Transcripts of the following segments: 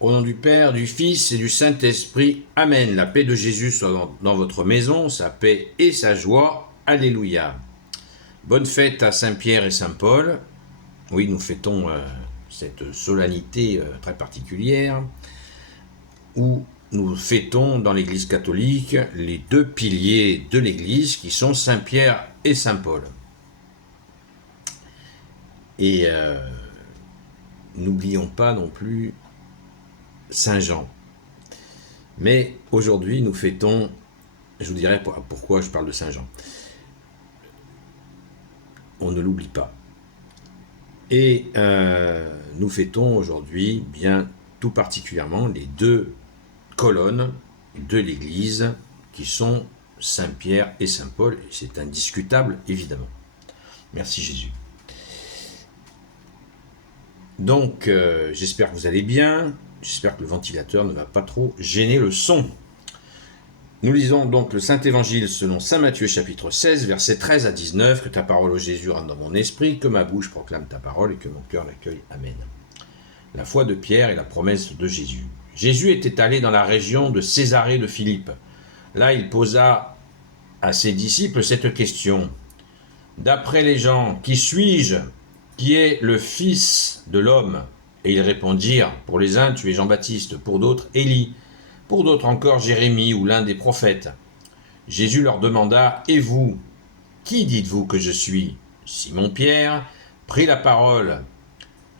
Au nom du Père, du Fils et du Saint-Esprit. Amen. La paix de Jésus soit dans votre maison, sa paix et sa joie. Alléluia. Bonne fête à Saint-Pierre et Saint-Paul. Oui, nous fêtons cette solennité très particulière où nous fêtons dans l'Église catholique les deux piliers de l'Église qui sont Saint-Pierre et Saint-Paul. Et n'oublions pas non plus Saint-Jean. Mais aujourd'hui, nous fêtons, je vous dirai pourquoi je parle de Saint-Jean. On ne l'oublie pas. Et nous fêtons aujourd'hui, bien tout particulièrement, les deux colonnes de l'Église qui sont Saint-Pierre et Saint-Paul. Et c'est indiscutable, évidemment. Merci Jésus. Donc, j'espère que vous allez bien. J'espère que le ventilateur ne va pas trop gêner le son. Nous lisons donc le Saint-Évangile selon saint Matthieu chapitre 16, versets 13 à 19. Que ta parole, ô Jésus, rentre dans mon esprit, que ma bouche proclame ta parole et que mon cœur l'accueille. Amen. La foi de Pierre et la promesse de Jésus. Jésus était allé dans la région de Césarée de Philippe. Là, il posa à ses disciples cette question. D'après les gens, qui suis-je? Qui est le Fils de l'homme? Et ils répondirent, pour les uns, tu es Jean-Baptiste, pour d'autres, Élie, pour d'autres encore, Jérémie ou l'un des prophètes. Jésus leur demanda, et vous, qui dites-vous que je suis? Simon-Pierre prit la parole.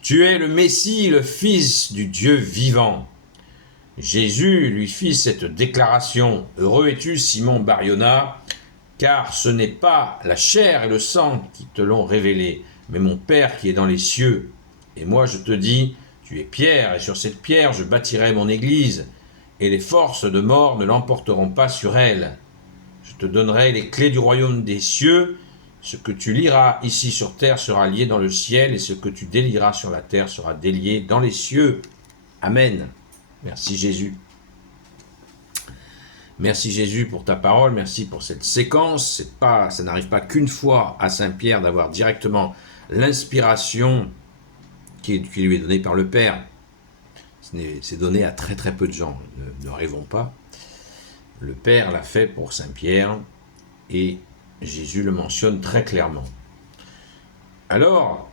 Tu es le Messie, le Fils du Dieu vivant. Jésus lui fit cette déclaration. Heureux es-tu, Simon Bar-Yona, car ce n'est pas la chair et le sang qui te l'ont révélé, mais mon Père qui est dans les cieux. Et moi je te dis, tu es Pierre, et sur cette pierre je bâtirai mon église, et les forces de mort ne l'emporteront pas sur elle. Je te donnerai les clés du royaume des cieux. Ce que tu lieras ici sur terre sera lié dans le ciel, et ce que tu délieras sur la terre sera délié dans les cieux. Amen. Merci Jésus. Merci Jésus pour ta parole, merci pour cette séquence. Ça n'arrive pas qu'une fois à Saint-Pierre d'avoir directement l'inspiration qui lui est donnée par le Père. C'est donné à très très peu de gens, ne rêvons pas. Le Père l'a fait pour Saint-Pierre et Jésus le mentionne très clairement. Alors,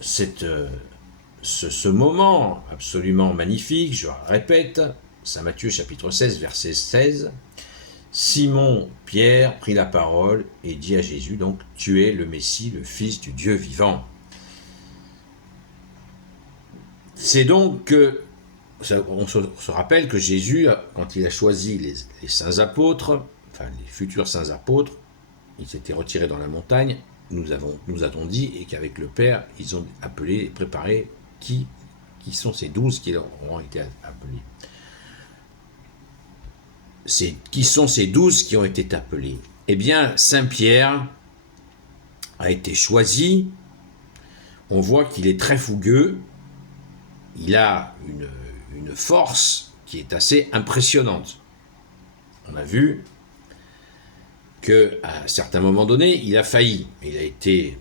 ce moment absolument magnifique, je répète, Saint Matthieu chapitre 16, verset 16, Simon Pierre prit la parole et dit à Jésus, donc, tu es le Messie, le Fils du Dieu vivant. C'est donc que, on se rappelle que Jésus, quand il a choisi les saints apôtres, enfin les futurs saints apôtres, ils s'étaient retirés dans la montagne, nous avons dit, et qu'avec le Père, ils ont appelé et préparé qui sont ces 12 qui leur ont été appelés. Qui sont ces 12 qui ont été appelés? Eh bien, Saint Pierre a été choisi. On voit qu'il est très fougueux. Il a une force qui est assez impressionnante. On a vu qu'à un certain moment donné, il a failli. Il a été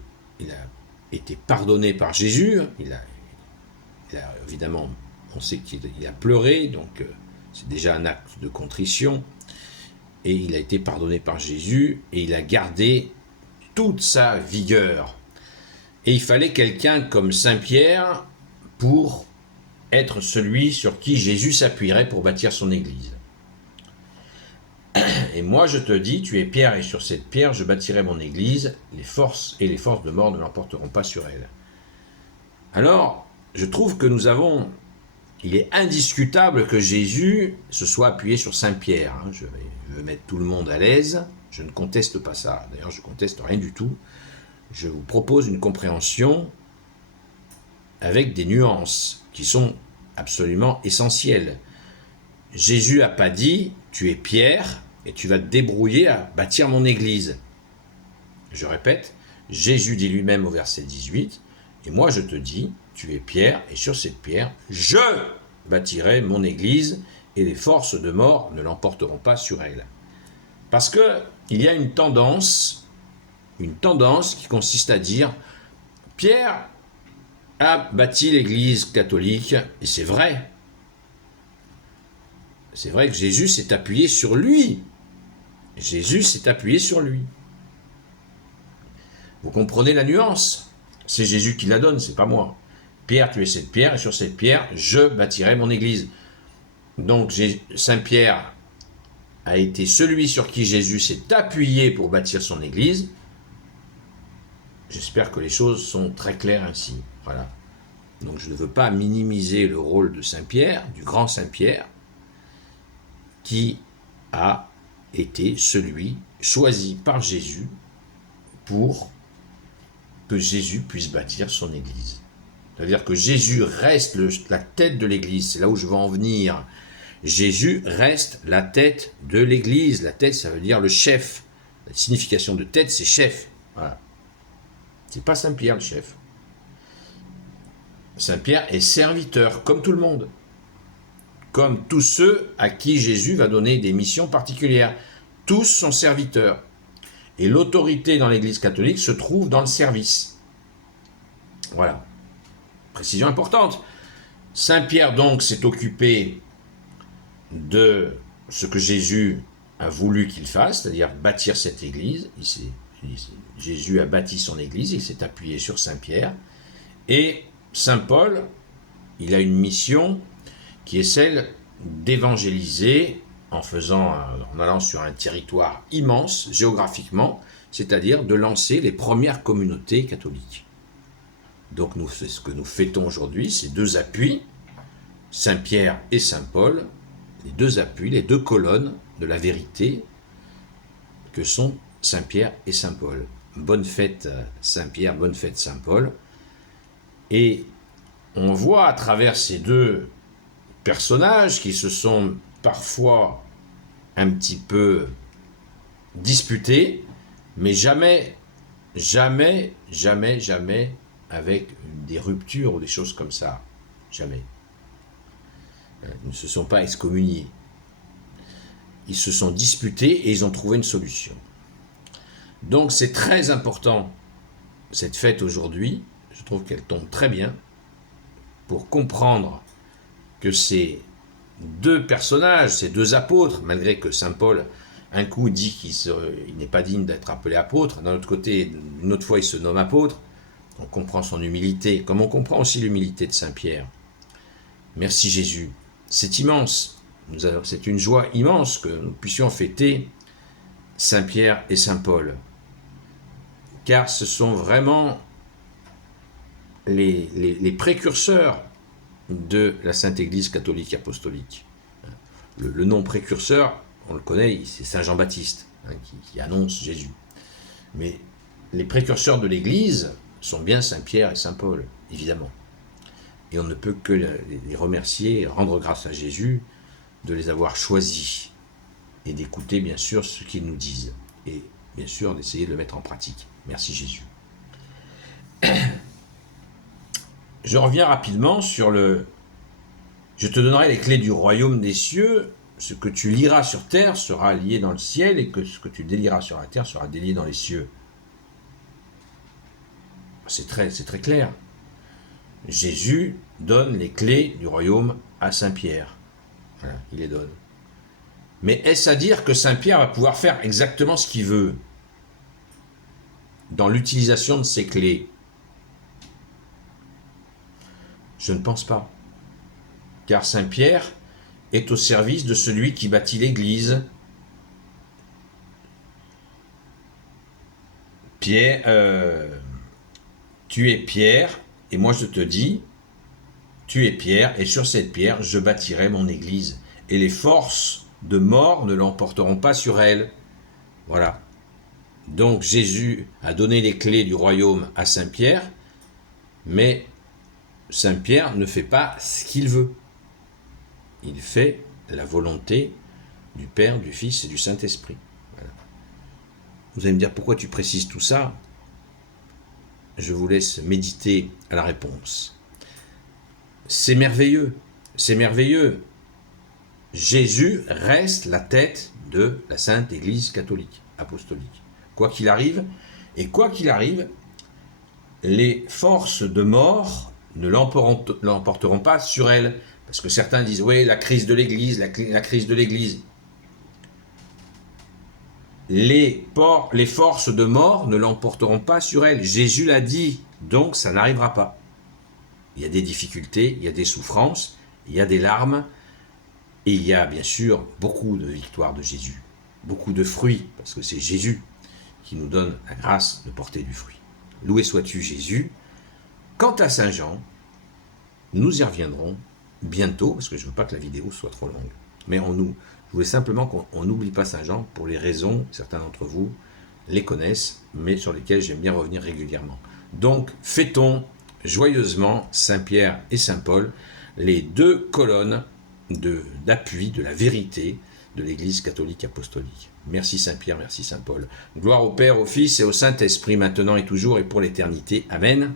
pardonné par Jésus. Il a évidemment, on sait qu'il a pleuré, donc c'est déjà un acte de contrition. Et il a été pardonné par Jésus et il a gardé toute sa vigueur. Et il fallait quelqu'un comme Saint Pierre pour être celui sur qui Jésus s'appuierait pour bâtir son église. Et moi je te dis, tu es Pierre et sur cette pierre je bâtirai mon église, les forces de mort ne l'emporteront pas sur elle. Alors, je trouve que il est indiscutable que Jésus se soit appuyé sur Saint Pierre. Je veux mettre tout le monde à l'aise, je ne conteste pas ça, d'ailleurs je ne conteste rien du tout. Je vous propose une compréhension avec des nuances qui sont absolument essentielles. Jésus n'a pas dit « tu es Pierre et tu vas te débrouiller à bâtir mon église ». Je répète, Jésus dit lui-même au verset 18 « et moi je te dis, tu es Pierre et sur cette pierre, je bâtirai mon église et les forces de mort ne l'emporteront pas sur elle ». Parce qu'il y a une tendance qui consiste à dire « Pierre, a bâti l'Église catholique, et c'est vrai. C'est vrai que Jésus s'est appuyé sur lui. Jésus s'est appuyé sur lui. Vous comprenez la nuance? C'est Jésus qui la donne, c'est pas moi. Pierre, tu es cette pierre, et sur cette pierre, je bâtirai mon Église. Donc Saint Pierre a été celui sur qui Jésus s'est appuyé pour bâtir son Église. J'espère que les choses sont très claires ainsi. Voilà. Donc je ne veux pas minimiser le rôle de Saint Pierre, du grand Saint Pierre, qui a été celui choisi par Jésus pour que Jésus puisse bâtir son Église. C'est-à-dire que Jésus reste la tête de l'Église, c'est là où je veux en venir. Jésus reste la tête de l'Église. La tête, ça veut dire le chef. La signification de tête, c'est chef. Voilà. C'est pas Saint Pierre le chef. Saint Pierre est serviteur, comme tout le monde. Comme tous ceux à qui Jésus va donner des missions particulières. Tous sont serviteurs. Et l'autorité dans l'Église catholique se trouve dans le service. Voilà. Précision importante. Saint Pierre donc s'est occupé de ce que Jésus a voulu qu'il fasse, c'est-à-dire bâtir cette Église. Jésus a bâti son Église, il s'est appuyé sur Saint Pierre. Et Saint Paul, il a une mission qui est celle d'évangéliser en allant sur un territoire immense géographiquement, c'est-à-dire de lancer les premières communautés catholiques. Donc c'est ce que nous fêtons aujourd'hui, ces deux appuis, Saint Pierre et Saint Paul, les deux appuis, les deux colonnes de la vérité que sont Saint Pierre et Saint Paul. Bonne fête Saint Pierre, bonne fête Saint Paul. Et on voit à travers ces deux personnages qui se sont parfois un petit peu disputés, mais jamais avec des ruptures ou des choses comme ça. Jamais. Ils ne se sont pas excommuniés. Ils se sont disputés et ils ont trouvé une solution. Donc c'est très important, cette fête aujourd'hui, je trouve qu'elle tombe très bien, pour comprendre que ces deux personnages, ces deux apôtres, malgré que Saint Paul, un coup dit qu'il n'est pas digne d'être appelé apôtre, d'un autre côté, une autre fois il se nomme apôtre, on comprend son humilité, comme on comprend aussi l'humilité de Saint Pierre. Merci Jésus. C'est immense. C'est une joie immense que nous puissions fêter Saint Pierre et Saint Paul. Car ce sont vraiment les précurseurs de la Sainte Église catholique apostolique. Le nom précurseur, on le connaît, c'est Saint Jean-Baptiste, qui annonce Jésus. Mais les précurseurs de l'Église sont bien Saint Pierre et Saint Paul, évidemment. Et on ne peut que les remercier, rendre grâce à Jésus de les avoir choisis et d'écouter bien sûr ce qu'ils nous disent et bien sûr d'essayer de le mettre en pratique. Merci Jésus. Je reviens rapidement sur le « Je te donnerai les clés du royaume des cieux, ce que tu lieras sur terre sera lié dans le ciel et que ce que tu délieras sur la terre sera délié dans les cieux. » C'est très clair. Jésus donne les clés du royaume à Saint Pierre. Voilà, il les donne. Mais est-ce à dire que Saint Pierre va pouvoir faire exactement ce qu'il veut dans l'utilisation de ces clés? Je ne pense pas. Car Saint Pierre est au service de celui qui bâtit l'Église. Pierre, tu es Pierre, et moi je te dis, tu es Pierre, et sur cette pierre je bâtirai mon Église, et les forces de mort ne l'emporteront pas sur elle. Voilà. Donc Jésus a donné les clés du royaume à Saint Pierre, mais Saint Pierre ne fait pas ce qu'il veut. Il fait la volonté du Père, du Fils et du Saint-Esprit. Voilà. Vous allez me dire, pourquoi tu précises tout ça? Je vous laisse méditer à la réponse. C'est merveilleux, c'est merveilleux. Jésus reste la tête de la Sainte Église catholique, apostolique. Quoi qu'il arrive, et quoi qu'il arrive, les forces de mort ne l'emporteront pas sur elle. Parce que certains disent, oui, la crise de l'Église, la crise de l'Église. Les forces de mort ne l'emporteront pas sur elle. Jésus l'a dit, donc ça n'arrivera pas. Il y a des difficultés, il y a des souffrances, il y a des larmes, et il y a bien sûr beaucoup de victoires de Jésus, beaucoup de fruits, parce que c'est Jésus qui nous donne la grâce de porter du fruit. Loué sois-tu Jésus. Quant à Saint Jean, nous y reviendrons bientôt, parce que je ne veux pas que la vidéo soit trop longue. Mais je voulais simplement qu'on n'oublie pas Saint Jean pour les raisons, certains d'entre vous les connaissent, mais sur lesquelles j'aime bien revenir régulièrement. Donc, fêtons joyeusement Saint Pierre et Saint Paul, les deux colonnes d'appui de la vérité de l'Église catholique apostolique. Merci Saint Pierre, merci Saint Paul. Gloire au Père, au Fils et au Saint-Esprit, maintenant et toujours et pour l'éternité. Amen.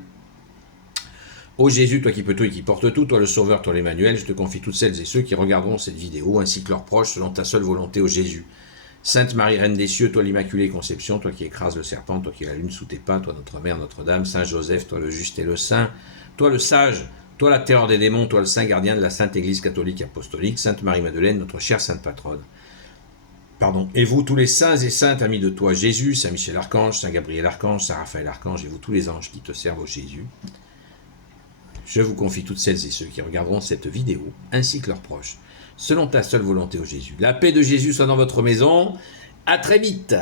Ô Jésus, toi qui peux tout et qui portes tout, toi le Sauveur, toi l'Emmanuel, je te confie toutes celles et ceux qui regarderont cette vidéo, ainsi que leurs proches, selon ta seule volonté, ô Jésus. Sainte Marie, Reine des cieux, toi l'Immaculée Conception, toi qui écrases le serpent, toi qui es la lune sous tes pas, toi notre Mère, Notre-Dame, Saint Joseph, toi le juste et le saint, toi le sage, toi la terreur des démons, toi le saint gardien de la Sainte Église catholique apostolique, Sainte Marie-Madeleine, notre chère Sainte Patronne. Et vous, tous les saints et saintes amis de toi, Jésus, Saint Michel Archange, Saint Gabriel Archange, Saint Raphaël Archange, et vous tous les anges qui te servent, ô Jésus, je vous confie toutes celles et ceux qui regarderont cette vidéo, ainsi que leurs proches, selon ta seule volonté, ô Jésus. La paix de Jésus soit dans votre maison. À très vite.